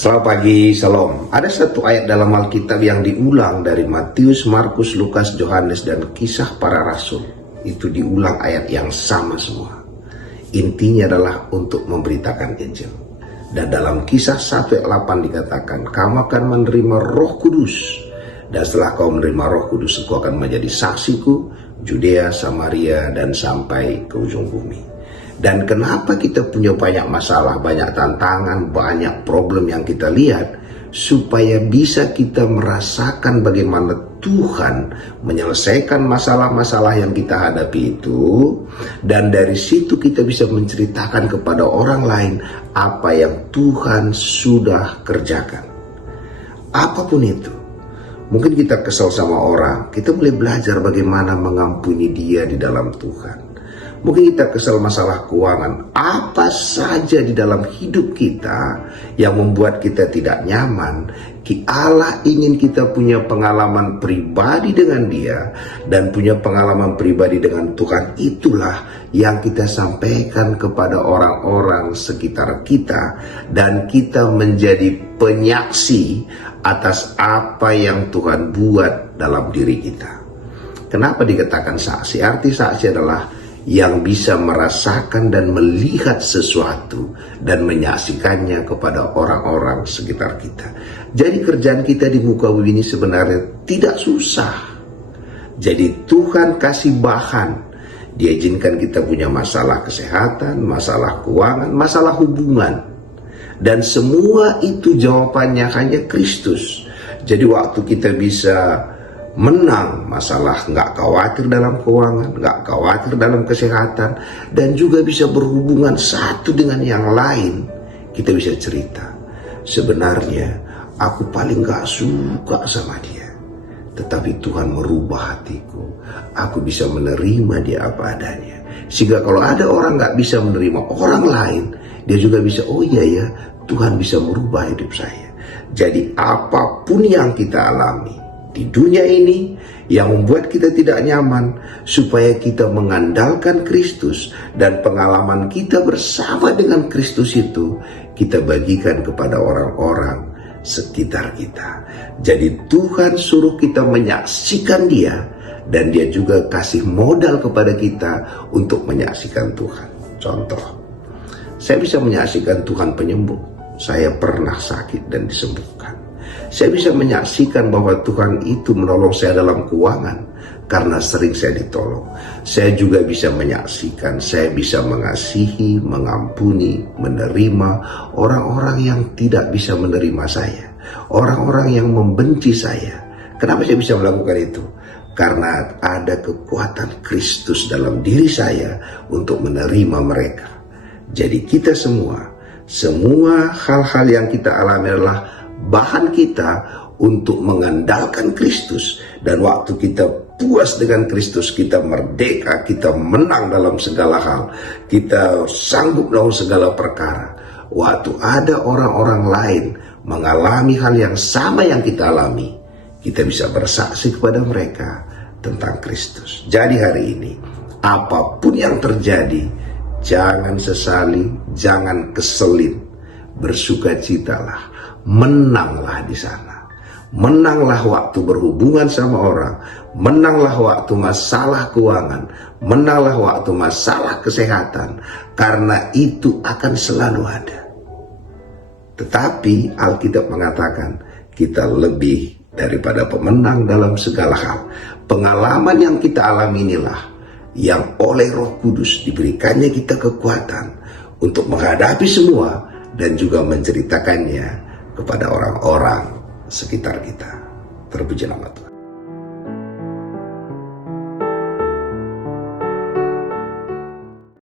Selamat pagi, Shalom. Ada satu ayat dalam Alkitab yang diulang dari Matius, Markus, Lukas, Yohanes, dan Kisah Para Rasul. Itu diulang ayat yang sama semua. Intinya adalah untuk memberitakan Injil. Dan dalam Kisah 1 ayat 8 dikatakan, kamu akan menerima Roh Kudus. Dan setelah kau menerima Roh Kudus, engkau akan menjadi saksiku, Judea, Samaria, dan sampai ke ujung bumi. Dan kenapa kita punya banyak masalah, banyak tantangan, banyak problem yang kita lihat, supaya bisa kita merasakan bagaimana Tuhan menyelesaikan masalah-masalah yang kita hadapi itu, dan dari situ kita bisa menceritakan kepada orang lain apa yang Tuhan sudah kerjakan. Apapun itu, mungkin kita kesal sama orang, kita boleh belajar bagaimana mengampuni dia di dalam Tuhan. Mungkin kita kesal masalah keuangan, apa saja di dalam hidup kita yang membuat kita tidak nyaman, Allah ingin kita punya pengalaman pribadi dengan dia dan punya pengalaman pribadi dengan Tuhan. Itulah yang kita sampaikan kepada orang-orang sekitar kita, dan kita menjadi penyaksi atas apa yang Tuhan buat dalam diri kita. Kenapa dikatakan saksi? Arti saksi adalah yang bisa merasakan dan melihat sesuatu dan menyaksikannya kepada orang-orang sekitar kita. Jadi kerjaan kita di muka bumi ini sebenarnya tidak susah. Jadi Tuhan kasih bahan. Dia izinkan kita punya masalah kesehatan, masalah keuangan, masalah hubungan. Dan semua itu jawabannya hanya Kristus. Jadi waktu kita bisa menang masalah, nggak khawatir dalam keuangan, nggak khawatir dalam kesehatan, dan juga bisa berhubungan satu dengan yang lain, kita bisa cerita, sebenarnya aku paling nggak suka sama dia, tetapi Tuhan merubah hatiku, aku bisa menerima dia apa adanya. Sehingga kalau ada orang nggak bisa menerima orang lain, dia juga bisa, oh iya ya, Tuhan bisa merubah hidup saya. Jadi apapun yang kita alami di dunia ini yang membuat kita tidak nyaman, supaya kita mengandalkan Kristus dan pengalaman kita bersama dengan Kristus itu kita bagikan kepada orang-orang sekitar kita. Jadi Tuhan suruh kita menyaksikan dia, dan dia juga kasih modal kepada kita untuk menyaksikan Tuhan. Contoh, saya bisa menyaksikan Tuhan penyembuh. Saya pernah sakit dan disembuhkan. Saya bisa menyaksikan bahwa Tuhan itu menolong saya dalam keuangan karena sering saya ditolong. Saya juga bisa menyaksikan, saya bisa mengasihi, mengampuni, menerima orang-orang yang tidak bisa menerima saya, orang-orang yang membenci saya. Kenapa saya bisa melakukan itu? Karena ada kekuatan Kristus dalam diri saya untuk menerima mereka. Jadi kita semua hal-hal yang kita alami adalah bahan kita untuk mengandalkan Kristus. Dan waktu kita puas dengan Kristus, kita merdeka, kita menang dalam segala hal, kita sanggup dalam segala perkara. Waktu ada orang-orang lain mengalami hal yang sama yang kita alami, kita bisa bersaksi kepada mereka tentang Kristus. Jadi hari ini, apapun yang terjadi, jangan sesali, jangan keselin, bersukacitalah. Menanglah di sana. Menanglah waktu berhubungan sama orang. Menanglah waktu masalah keuangan. Menanglah waktu masalah kesehatan. Karena itu akan selalu ada. Tetapi Alkitab mengatakan kita lebih daripada pemenang dalam segala hal. Pengalaman yang kita alami inilah yang oleh Roh Kudus diberikannya kita kekuatan untuk menghadapi semua dan juga menceritakannya kepada orang-orang sekitar kita. Terpuji nama Tuhan.